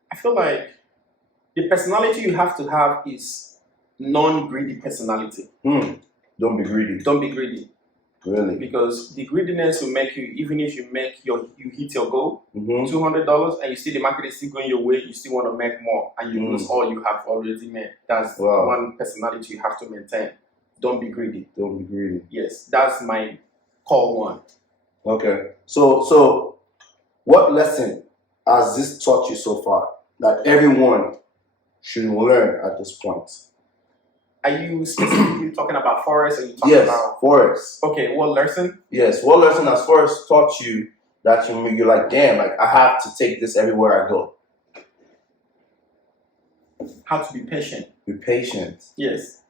I feel like the personality you have to have is non-greedy personality. Don't be greedy. Don't be greedy. Really? Because the greediness will make you, even if you hit your goal, Mm-hmm. $200, and you see the market is still going your way, you still want to make more, and you lose all you have already made. That's one personality you have to maintain. Don't be greedy. Don't be greedy. Yes, that's my core one. Okay. So what lesson has this taught you so far that everyone should learn at this point? Are you specifically talking about Forrest, or are you talking about Forrest? Okay, what lesson? Yes, what lesson has Forrest taught you that you're like, damn, like I have to take this everywhere I go? How to be patient. Be patient. Yes,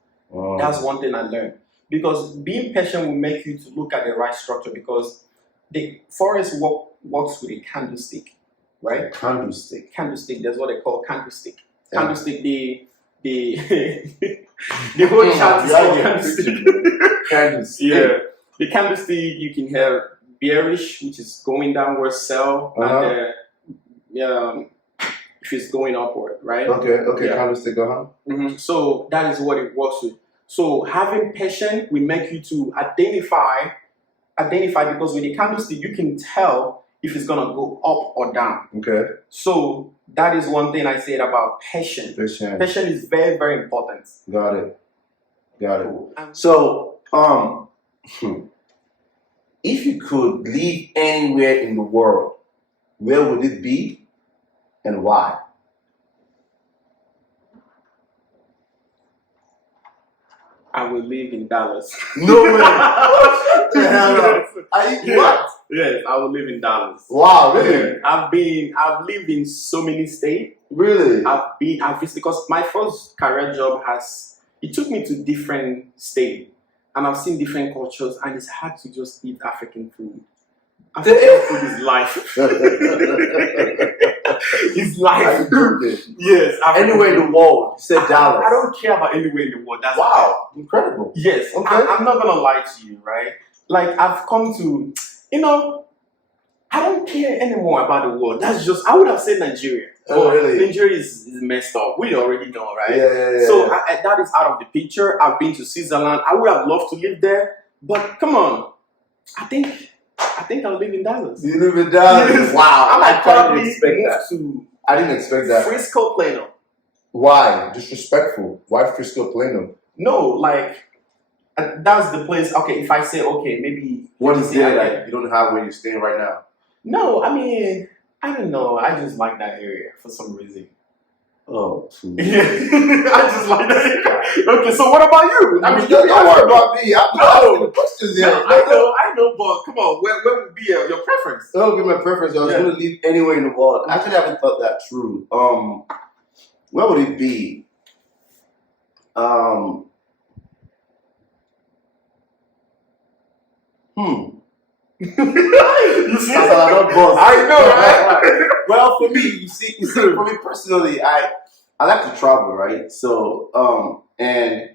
that's one thing I learned. Because being patient will make you to look at the right structure. Because the Forrest works with a candlestick, right? Candlestick. Candlestick. That's what they call candlestick. Yeah. Candlestick. The the whole chart is called candlestick. Candlestick. Yeah. The candlestick, you can have bearish, which is going downward, sell, and if it's going upward, right? Okay, yeah. Candlestick, So that is what it works with. So having patience will make you to identify because with the candlestick you can tell if it's gonna go up or down. Okay. So that is one thing I said about patience. Patience is very, very important. Got it. So if you could live anywhere in the world, where would it be and why? I would live in Dallas. No way! What the hell up? What? Yes, I would live in Dallas. Wow, really? I've lived in so many states. Really? I've visited, because my first career job it took me to different states, and I've seen different cultures, and it's hard to just eat African food. African food is life. It's life. Yes. Anywhere in the world. You said Dallas. I don't care about anywhere in the world. That's wow. Incredible. Yes. Okay. I'm not going to lie to you, right? Like, I've come to, I don't care anymore about the world. That's just, I would have said Nigeria. Oh, really? Nigeria is messed up. We already know, right? Yeah. So that is out of the picture. I've been to Switzerland. I would have loved to live there. But come on. I think I'll live in Dallas. You live in Dallas? Yes. Wow. I didn't expect that. I didn't expect that. Frisco, Plano. Why? Disrespectful. Why Frisco, Plano? No, like, that's the place. Okay, if I say, okay, maybe. What is there like you don't have where you're staying right now? No, I mean, I don't know. I just like that area for some reason. Oh, yeah. I just like that area. Okay, so what about you? I mean, don't worry about me. I'm not asking the questions here. I know, but come on, where would be your preference? That would be my preference. I was going to live anywhere in the world. I actually haven't thought that through. Where would it be? You see? I know, right? Well, for me, you see, for me personally, I like to travel, right? So, and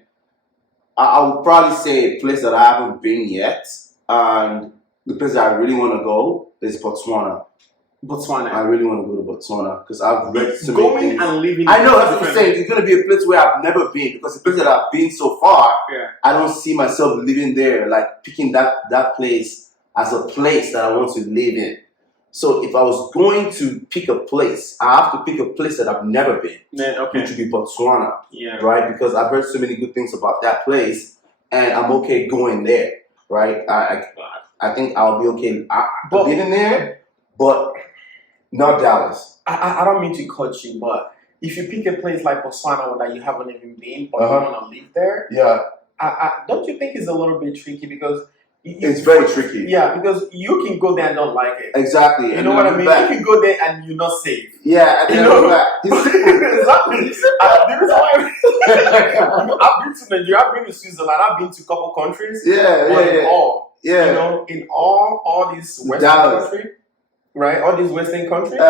I would probably say a place that I haven't been yet, and the place that I really want to go is Botswana. I really want to go to Botswana because I've read so many things. And living. I know that's what I'm saying. It's going to be a place where I've never been, because the place that I've been so far, I don't see myself living there, like picking that place as a place that I want to live in. So if I was going to pick a place, I have to pick a place that I've never been, which would be Botswana, right? Because I've heard so many good things about that place, and I'm okay going there, right? I think I'll be okay getting there, but not Dallas. I don't mean to cut you, but if you pick a place like Botswana that you haven't even been, but you want to live there, don't you think it's a little bit tricky? Because it's very tricky. Yeah, because you can go there and not like it. Exactly. You know what I mean? You can go there and you're not safe. Yeah, and exactly. I've been to Nigeria, I've been to Switzerland, I've been to a couple countries. In all these Western countries, right? All these Western countries,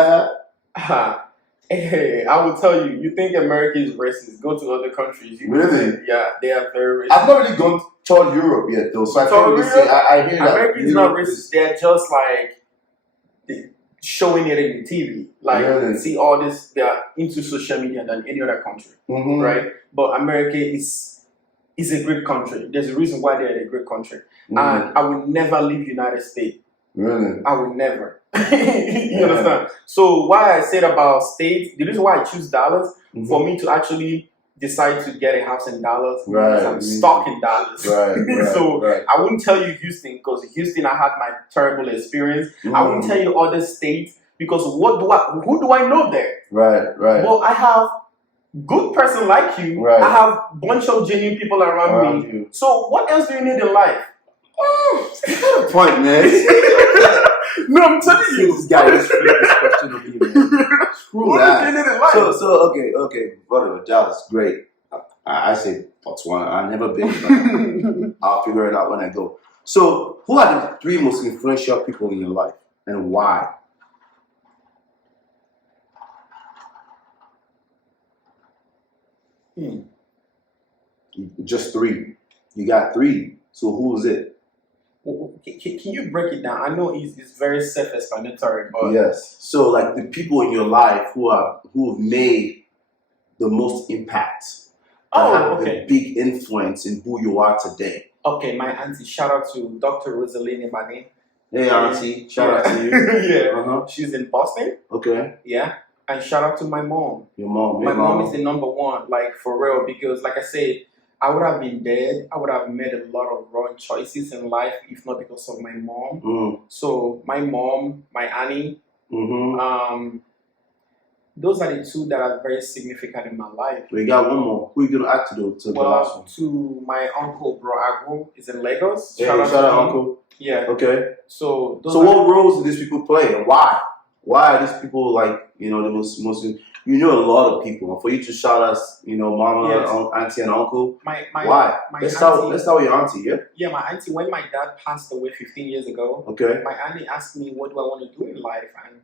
Hey, I will tell you. You think America is racist? Go to other countries. Really? Yeah, they are very racist. I've not really gone to Europe yet, though, so I can't really say. I hear that America is not racist. They're just like showing it in the TV. Like, see all this. They are into social media than any other country, right? But America is a great country. There's a reason why they're a great country, and I will never leave United States. Really? I will never. You understand? So why I said about states, the reason why I choose Dallas, for me to actually decide to get a house in Dallas, because I'm stuck in Dallas. I wouldn't tell you Houston, because Houston I had my terrible experience. I wouldn't tell you other states, because who do I know there? Right. Well, I have good person like you. I have bunch of genuine people around me. So what else do you need in life? Point, man. No, I'm telling you. This guy is this question of me, man. Screw that. So okay, whatever. Dallas, great. I say Botswana. I've never been, but I'll figure it out when I go. So, who are the 3 most influential people in your life, and why? Just 3. You got 3. So who is it? Can you break it down? I know it's very self-explanatory, but yes. So, like the people in your life who have made the most impact, have the big influence in who you are today. Okay, my auntie. Shout out to Dr. Rosaline Imane. Hey, auntie. Shout out to you. She's in Boston. Okay. Yeah, and shout out to my mom. Your mom. My mom is the number one, like for real, because like I said, I would have been dead. I would have made a lot of wrong choices in life if not because of my mom. So my mom, my auntie, those are the 2 that are very significant in my life. We got one more. Who are you going to add to the last one? To my uncle, Bro Agbo, is in Lagos. Shout out uncle. Yeah. Okay. So what roles do these people play, and why? Why are these people the most? You know a lot of people. And for you to shout us, mama, auntie, and uncle. Why? Let's start with your auntie. Yeah. Yeah, my auntie. When my dad passed away 15 years ago, my auntie asked me, "What do I want to do in life?" And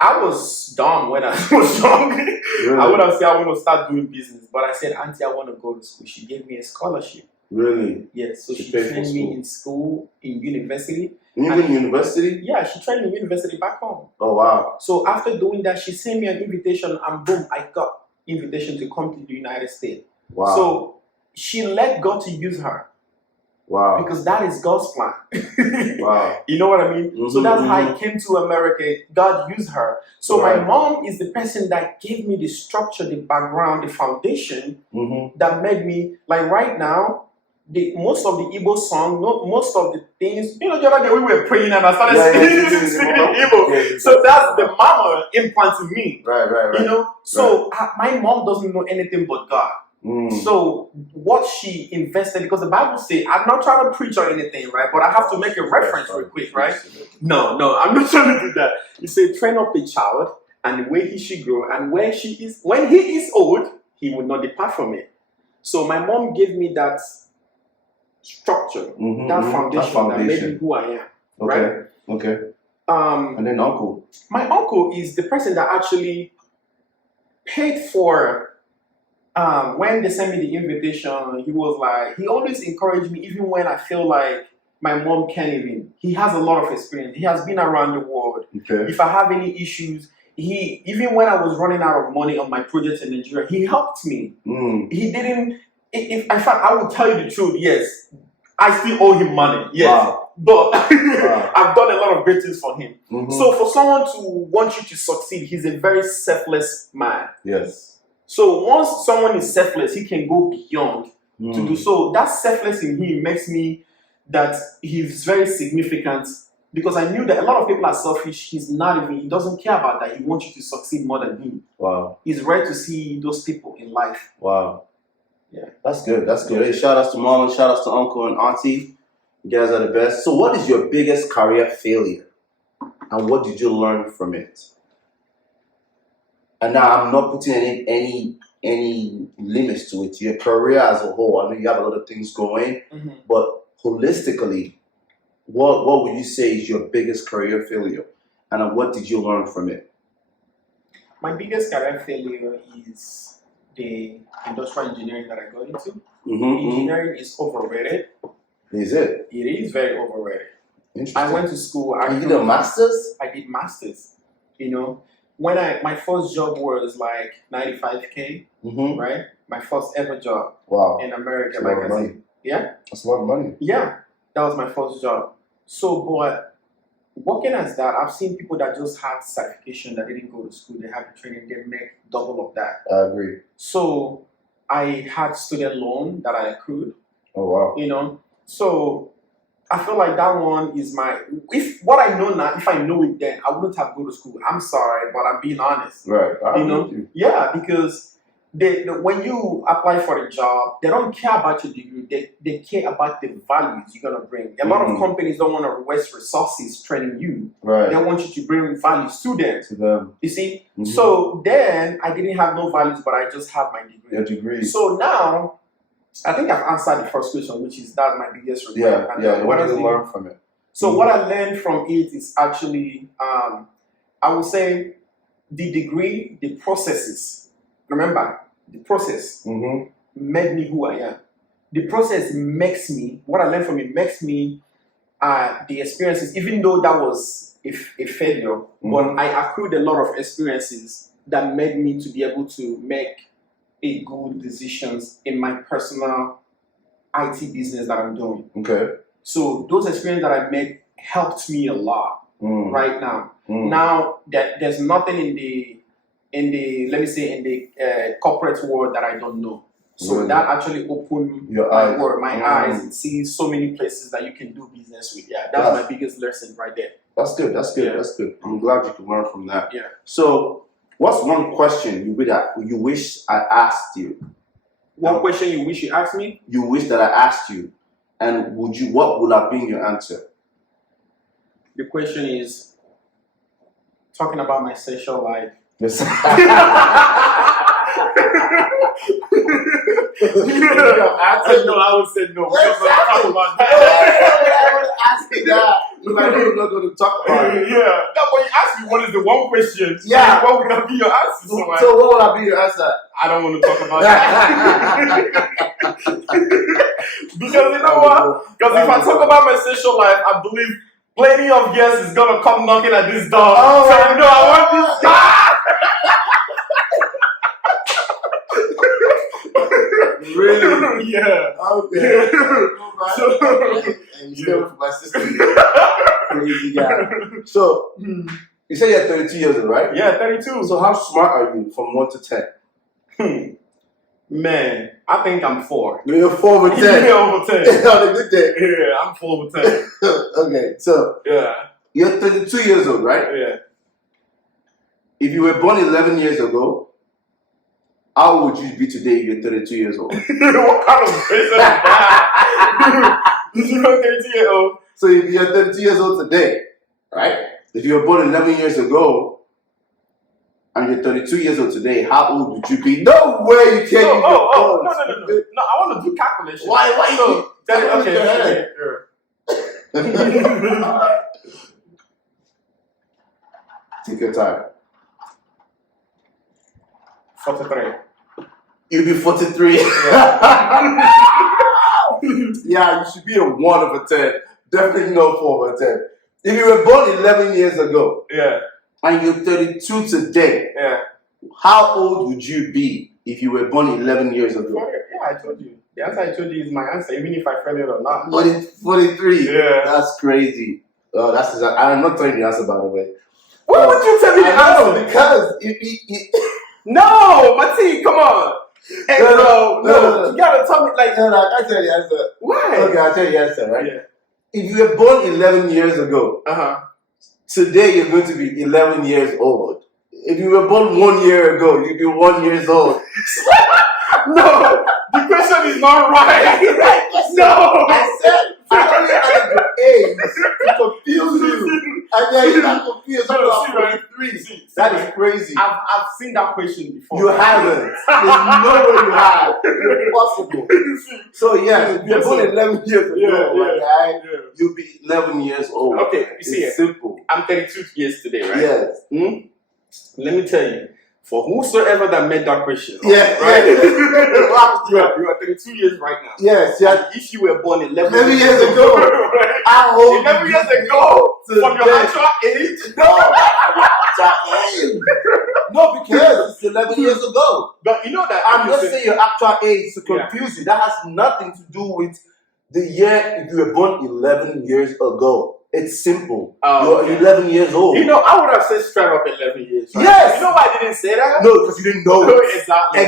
I was dumb when I was young. Really? I would have said I want to start doing business, but I said, "Auntie, I want to go to school." She gave me a scholarship. Really? Yes. So she trained me in school, in university. Even in university? Yeah, she trained me in university back home. Oh, wow. So after doing that, she sent me an invitation, and boom, I got invitation to come to the United States. Wow. So she let God to use her. Wow. Because that is God's plan. Wow. You know what I mean? So that's how I came to America. God used her. So my mom is the person that gave me the structure, the background, the foundation that made me, like right now, most of the Igbo song, most of the things, the other day we were praying and I started speaking Igbo. So that's the mama implanting me. Right. So my mom doesn't know anything but God. So what she invested, because the Bible says, I'm not trying to preach or anything, right? But I have to make a reference real quick, right? No, I'm not trying to do that. You say, train up a child and the way he should grow, and when he is old, he will not depart from it. So my mom gave me that structure, that foundation that made me who I am. Right? Okay. And then uncle. My uncle is the person that actually paid for. When they sent me the invitation, he was like, he always encouraged me, even when I feel like my mom can't even. He has a lot of experience. He has been around the world. Okay. If I have any issues, even when I was running out of money on my project in Nigeria, he helped me. He didn't. In fact, I will tell you the truth. Yes, I still owe him money. Yes. Wow. But I've done a lot of great things for him. So for someone to want you to succeed, he's a very selfless man. Yes. So once someone is selfless, he can go beyond to do so. That selfless in him makes me that he's very significant, because I knew that a lot of people are selfish. He doesn't care about that. He wants you to succeed more than him. Wow. He's rare to see those people in life. Wow. Yeah. That's good. Hey, shout outs to mom, shout outs to uncle and auntie. You guys are the best. So what is your biggest career failure? And what did you learn from it? And now I'm not putting any limits to it. Your career as a whole, I know you have a lot of things going, but holistically, what would you say is your biggest career failure? And what did you learn from it? My biggest career failure is the industrial engineering that I got into. Engineering is overrated. Is it? It is very overrated. Interesting. I went to school. You did a master's? I did masters. You know, when my first job was like 95K, right? My first ever job. Wow. In America, That's a lot of money. Yeah. That's a lot of money. Yeah, that was my first job. So, but working as that, I've seen people that just had certification that didn't go to school. They have the training. They make double of that. I agree. So I had student loan that I accrued. Oh wow. You know, so I feel like that one is if what I know now, if I know it then, I wouldn't have go to school. I'm sorry, but I'm being honest. Right. You know? Yeah, because when you apply for a job, they don't care about your degree. They care about the values you're gonna bring. A lot of companies don't want to waste resources training you. Right. They want you to bring values to them. To them. You see? So then I didn't have no values, but I just had my degree. Your degree. So now I think I've answered the first question, which is that's my biggest regret. Yeah. What did you learn from it? So what I learned from it is actually, I would say, the degree, the processes. Remember, the process made me who I am. The process makes me, what I learned from it makes me the experiences, even though that was a failure, but I accrued a lot of experiences that made me to be able to make a good decisions in my personal IT business that I'm doing. Okay. So those experiences that I made helped me a lot right now. Now that there's nothing in the let me say in the corporate world that I don't know. So that actually opened my eyes and see so many places that you can do business with. Yeah, that's my biggest lesson right there. That's good. That's good. I'm glad you could learn from that. Yeah. So what's one question you wish I asked you? One question you wish you asked me? You wish that I asked you, and what would have been your answer? The question is talking about my sexual life. Yes. I know I would say no. We're not going to talk about that. I would ask you that. Look, I know you're not going to talk about it. Yeah. No, but you asked me what is the one question. Yeah. What would that be your answer? So what would have been your answer? I don't want to talk about that. Because you know what? Because if I talk about my sexual life, I believe plenty of girls is going to come knocking at this door. Oh, so you know, I want this guy. Really? Yeah. Okay. And you stay with my sister. Crazy guy. So, you say you're 32 years old, right? Yeah, 32. So how smart are you from 1 to 10? Man, I think I'm 4. You're 4 over 10. Yeah, over 10. On a good day. Yeah, I'm 4 over 10. Okay, so you're 32 years old, right? Yeah. If you were born 11 years ago, how would you be today if you're 32 years old? What kind of question is that? If you're 32 years old. So if you're 32 years old today, right? If you were born 11 years ago, and you're 32 years old today, how old would you be? No way you can't. No, I want to do calculation. Why? No, okay. Take your time. 43. You'll be 43. Yeah, you should be a 1 over 10. Definitely no 4 over 10. If you were born 11 years ago, and you're 32 today, how old would you be if you were born 11 years ago? Yeah, I told you. The answer I told you is my answer, even if I fail it or not. 43. Yeah. That's crazy. Oh, I'm not telling you the answer, by the way. Why would you tell me the answer? Because No, Mati, come on. Hey, no. You gotta tell me like. No, I can't tell you the answer. Why? Okay, I'll tell you the answer, right? Yeah. If you were born 11 years ago, today you're going to be 11 years old. If you were born 1 year ago, you'd be 1 year old. No, the question is not right. No, I said I only added the age to confuse you, and then you're not confused. No, 43. That is crazy. I've seen that question before. You haven't. There's no way you have. It's impossible. So yes, if you're born 11 years ago, you'll be 11 years old. Okay, you see it's simple. I'm 32 years today, right? Yes. Let me tell you, For whosoever that made that question, Yeah, right? yeah. you are 32 years right now. Yes, yeah. And if you were born 11 years ago, right? I hope 11 years ago, from your actual age? No, actual age. No, because it's 11 years ago. But you know that I'm just saying your actual age to confuse you. That has nothing to do with the year if you were born 11 years ago. It's simple. You're 11 years old. You know, I would have said straight up 11 years. Right? Yes. You know why I didn't say that? No, because you didn't know. No, exactly.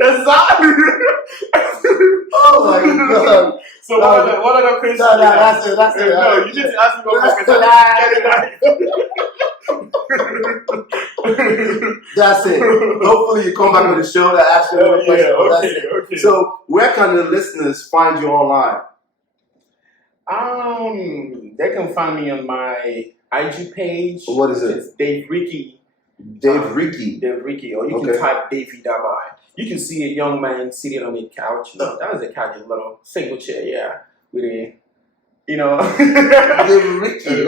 Exactly. Oh my God. So what are the questions? No, that's it. That's it. No, you need to ask me what question. That's it. Hopefully you come back with a show that asks you another question. Okay. So where can the listeners find you online? They can find me on my IG page. What is it? It's Dave Ricky. Dave Ricky. Dave Ricky. Or you can type David Agbai. You can see a young man sitting on a couch. That was a couch, a little single chair, with a, Dave Ricky.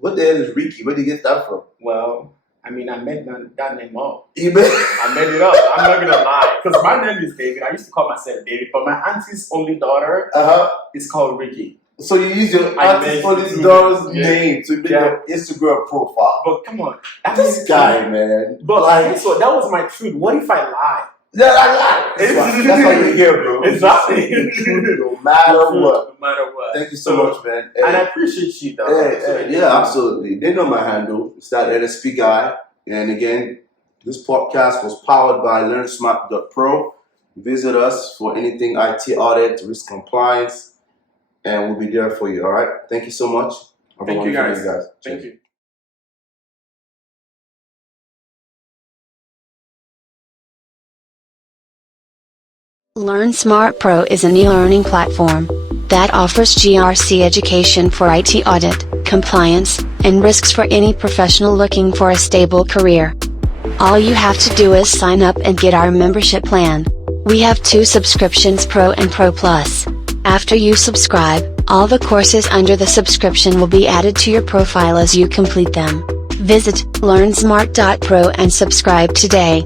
What the hell is Ricky? Where did you get that from? Well, I mean, I made that name up. You made? I made it up. I'm not gonna lie, because my name is David. I used to call myself David, but my auntie's only daughter is called Ricky. So you use your auntie's only daughter's name to make your Instagram profile. But come on, this guy, man. But like, so that was my truth. What if I lie? Yeah, I lie. That's why you're here, bro. Exactly. No matter what. No matter what. Thank you so much, man. Hey. And I appreciate you, though. Yeah, absolutely. They know my handle. It's thatLSPguy. And again, this podcast was powered by LearnSmart.pro. Visit us for anything IT audit, risk compliance, and we'll be there for you. All right. Thank you so much. Thank you, guys. Thank you. LearnSmart Pro is an e-learning platform that offers GRC education for IT audit, compliance, and risks for any professional looking for a stable career. All you have to do is sign up and get our membership plan. We have 2 subscriptions, Pro and Pro Plus. After you subscribe, all the courses under the subscription will be added to your profile as you complete them. Visit LearnSmart.pro and subscribe today.